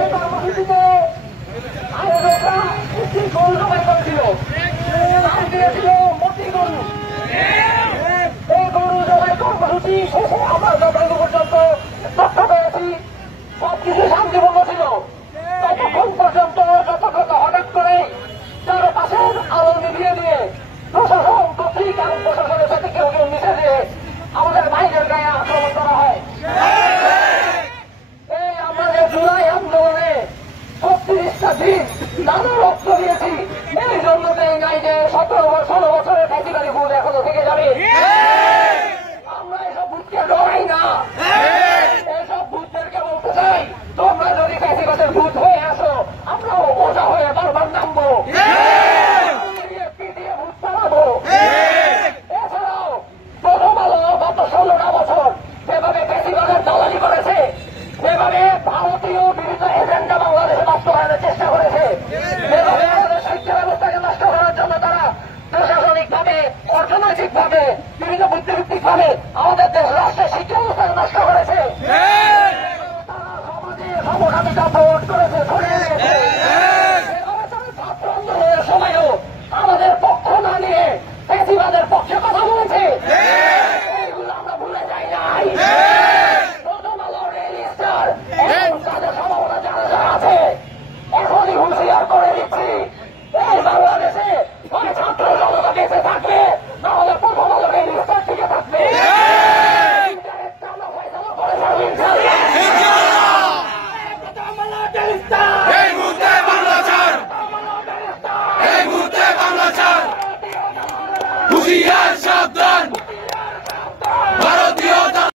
এই কর্মসূচিতে আয়োজকরা একটি গরু জবাই করেছিল, নাম দিয়েছিল মতি গরু। এই গরু জবাই কর্মসূচি শেষে আমরা যতটুকু পর্যন্ত তথ্য পেয়েছি সবকিছু শান্তিপূর্ণ ছিল, ততক্ষণ পর্যন্ত যতক্ষণ হঠাৎ করে চারপাশের আলো নিভিয়ে দিয়ে প্রশাসন কর্তৃক এবং প্রশাসনের সাথে কেউ কেউ মিশে দিয়ে আমাদের ভাইদের গায়ে আক্রমণ করা হয়। এই আমাদের জুলাই আন্দোলনে 36টা দিন নানা রক্ত দিয়েছি, এই জন্য নাই যে 17-16 বছরের ফ্যাসিবাদী ভূত এখনো থেকে যাবে। আমরা এসব ভূতকে ডরাই না, এসব ভূতদেরকে বলতে চাই তোমরা যদি ফ্যাসিবাদের ভূত হয়ে আসো আমরাও ওঝা হয়ে বারবার নামবো, পিটিয়ে ভূত চালাবো। এছাড়াও প্রথম আলো গত 16টা বছর যেভাবে ফ্যাসিবাদের দালালি করেছে, যেভাবে ভারতীয় বিভিন্ন এজেন্ডা বাংলাদেশে বাস্তবায়নের চেষ্টা করেছে, যেভাবে আমাদের শিক্ষা ব্যবস্থাকে নষ্ট করার জন্য তারা প্রশাসনিক ভাবে অর্থনৈতিক ভাবে বিভিন্ন বুদ্ধিভিত্তিক ভাবে আমাদের দেশ রাষ্ট্রের শিক্ষা ব্যবস্থাকে নষ্ট করেছে, তারা সমাজে সমকামিতা প্রয়োগ করেছে।